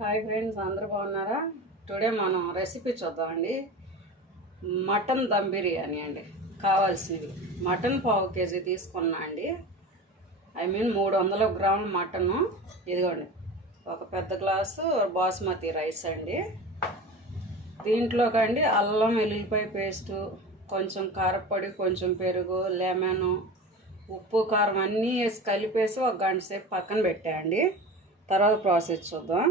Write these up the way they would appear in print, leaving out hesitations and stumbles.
Hi friends, అందరూ బాగున్నారా? Today మనం రెసిపీ చూద్దామండి. మటన్ దమ్ బిర్యానీ అండి. కావాల్సినవి మటన్ పావు కేజీ తీసుకున్నా అండి. 300 గ్రాముల మటను. ఇదిగోండి, ఒక పెద్ద గ్లాసు బాస్మతి రైస్ అండి. దీంట్లోకండి అల్లం వెల్లుల్లిపాయ పేస్టు, కొంచెం కారపొడి, కొంచెం పెరుగు, లెమను, ఉప్పు, కారం అన్నీ వేసి కలిపేసి ఒక గంట సేపు పక్కన పెట్టాయండి. తర్వాత ప్రాసెస్ చూద్దాం.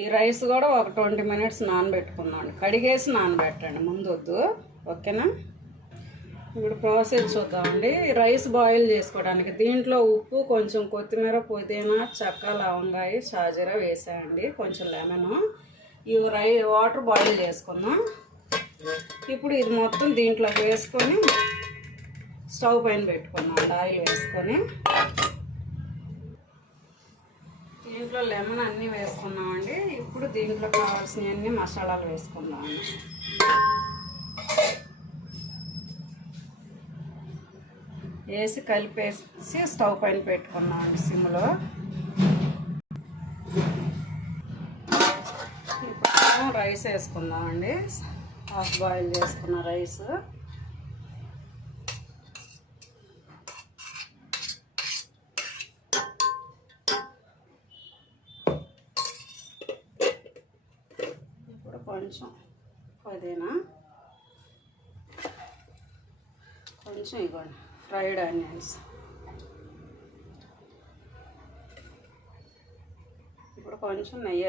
ఈ రైస్ కూడా ఒక 20 మినిట్స్ నానబెట్టుకున్నాను. కడిగేసి నానబెట్టండి, ముందు వద్దు. ఓకేనా? ఇప్పుడు ప్రాసెస్ చూద్దామండి. రైస్ బాయిల్ చేసుకోవడానికి దీంట్లో ఉప్పు, కొంచెం కొత్తిమీర, పుదీనా, చెక్క, లవంగాయి, షాజీరా వేసాయండి, కొంచెం లెమను. ఇవి వాటర్ బాయిల్ చేసుకుందాం. ఇప్పుడు ఇది మొత్తం దీంట్లో వేసుకొని స్టవ్ పైన పెట్టుకున్నాం. ఆయిల్ వేసుకొని దీంట్లో లెమన్ అన్నీ వేసుకున్నామండి. ఇప్పుడు దీంట్లో కావాల్సిన అన్ని మసాలాలు వేసుకుందామండి. వేసి కలిపేసి స్టవ్ పైన పెట్టుకున్నామండి సిమ్లో. ఇప్పుడు రైస్ వేసుకుందామండి. హాఫ్ బాయిల్ చేసుకున్న రైస్ కొంచెం పుదీనా, కొంచెం ఇవ్వండి ఫ్రైడ్ ఆనియన్స్. ఇప్పుడు కొంచెం నెయ్యి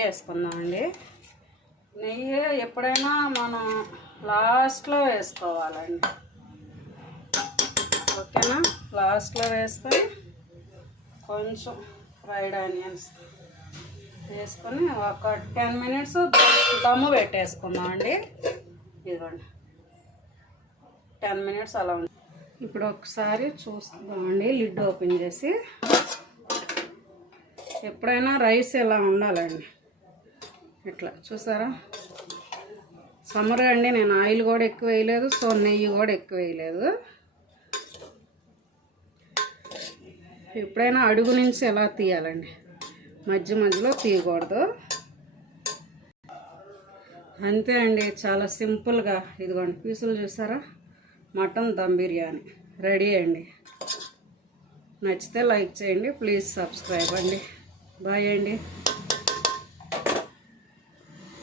వేసుకుందామండి. నెయ్యి ఎప్పుడైనా మనం లాస్ట్లో వేసుకోవాలండి. ఓకేనా? లాస్ట్లో వేసుకొని కొంచెం ఫ్రైడ్ ఆనియన్స్ వేసుకొని ఒక 10 మినిట్స్ దమ్ము పెట్టేసుకుందామండి. ఇదిగోండి, 10 మినిట్స్ అలా ఉంది. ఇప్పుడు ఒకసారి చూస్తామండి, లిడ్ ఓపెన్ చేసి. ఎప్పుడైనా రైస్ ఇలా ఉండాలండి, ఇట్లా చూసారా? సమ్మర్ అండి, నేను ఆయిల్ కూడా ఎక్కువ వేయలేదు, సో నెయ్యి కూడా ఎక్కువ వేయలేదు. ఎప్పుడైనా అడుగు నుంచి ఎలా తీయాలండి, మధ్యలో తీయకూడదు. అంతే అండి, చాలా సింపుల్గా. ఇదిగోండి పీసులు చూసారా? మటన్ దమ్ బిర్యానీ రెడీ అండి. నచ్చితే లైక్ చేయండి, ప్లీజ్ సబ్స్క్రైబ్ అండి. బాయ్ అండి.